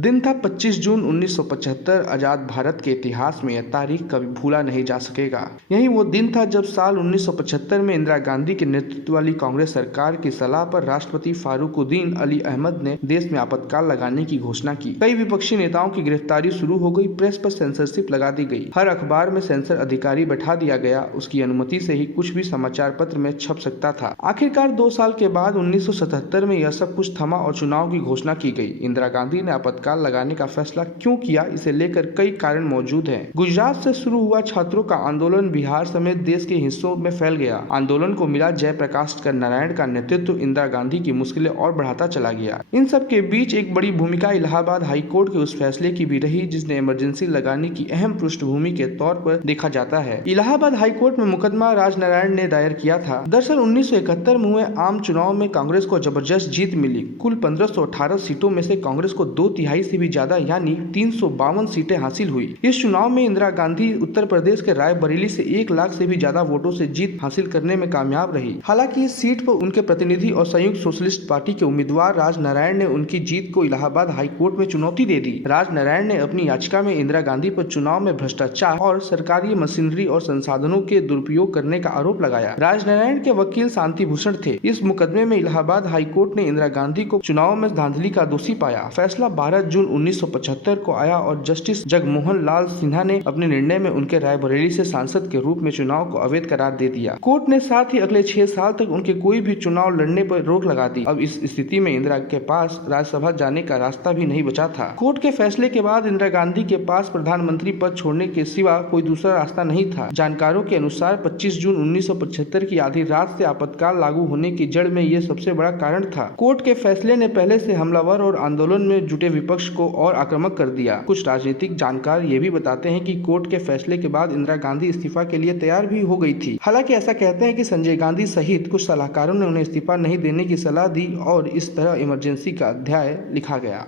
दिन था 25 जून 1975। आजाद भारत के इतिहास में यह तारीख कभी भूला नहीं जा सकेगा। यही वो दिन था जब साल 1975 में इंदिरा गांधी के नेतृत्व वाली कांग्रेस सरकार की सलाह पर राष्ट्रपति फारूकुद्दीन अली अहमद ने देश में आपातकाल लगाने की घोषणा की। कई विपक्षी नेताओं की गिरफ्तारी शुरू हो गई, प्रेस पर सेंसरशिप लगा दी गई, हर अखबार में सेंसर अधिकारी बैठा दिया गया। उसकी अनुमति से ही कुछ भी समाचार पत्र में छप सकता था। आखिरकार 2 साल के बाद 1977 में यह सब कुछ थमा और चुनाव की घोषणा की गई। इंदिरा गांधी ने आपातकाल लगाने का फैसला क्यों किया, इसे लेकर कई कारण मौजूद हैं। गुजरात से शुरू हुआ छात्रों का आंदोलन बिहार समेत देश के हिस्सों में फैल गया। आंदोलन को मिला जयप्रकाश नारायण का नेतृत्व, इंदिरा गांधी की मुश्किलें और बढ़ाता चला गया। इन सब के बीच एक बड़ी भूमिका इलाहाबाद हाईकोर्ट के उस फैसले की भी रही जिसने इमरजेंसी लगाने की अहम पृष्ठभूमि के तौर पर देखा जाता है। इलाहाबाद हाईकोर्ट में मुकदमा राजनारायण ने दायर किया था। दरअसल 1971 में हुए आम चुनाव में कांग्रेस को जबरदस्त जीत मिली। कुल 1518 सीटों में से कांग्रेस को 2/3 से भी ज्यादा यानी 352 सीटें हासिल हुई। इस चुनाव में इंदिरा गांधी उत्तर प्रदेश के रायबरेली से 1 लाख से भी ज्यादा वोटों से जीत हासिल करने में कामयाब रही। हालांकि इस सीट पर उनके प्रतिनिधि और संयुक्त सोशलिस्ट पार्टी के उम्मीदवार राजनारायण ने उनकी जीत को इलाहाबाद हाईकोर्ट में चुनौती दे दी। राजनारायण ने अपनी याचिका में इंदिरा गांधी पर चुनाव में भ्रष्टाचार और सरकारी मशीनरी और संसाधनों के दुरुपयोग करने का आरोप लगाया। राजनारायण के वकील शांति भूषण थे। इस मुकदमे में इलाहाबाद हाईकोर्ट ने इंदिरा गांधी को चुनाव में धांधली का दोषी पाया। फैसला 12 जून 1975 को आया और जस्टिस जगमोहन लाल सिन्हा ने अपने निर्णय में उनके रायबरेली से सांसद के रूप में चुनाव को अवैध करार दे दिया। कोर्ट ने साथ ही अगले 6 साल तक उनके कोई भी चुनाव लड़ने पर रोक लगा दी। अब इस स्थिति में इंदिरा के पास राज्यसभा जाने का रास्ता भी नहीं बचा था। कोर्ट के फैसले के बाद इंदिरा गांधी के पास प्रधानमंत्री पद छोड़ने के सिवा कोई दूसरा रास्ता नहीं था। जानकारों के अनुसार 25 जून 1975 की आधी रात से आपातकाल लागू होने की जड़ में ये सबसे बड़ा कारण था। कोर्ट के फैसले ने पहले से हमलावर और आंदोलन में जुटे विपक्ष को और आक्रामक कर दिया। कुछ राजनीतिक जानकार ये भी बताते हैं कि कोर्ट के फैसले के बाद इंदिरा गांधी इस्तीफा के लिए तैयार भी हो गई थी। हालांकि ऐसा कहते हैं कि संजय गांधी सहित कुछ सलाहकारों ने उन्हें इस्तीफा नहीं देने की सलाह दी और इस तरह इमरजेंसी का अध्याय लिखा गया।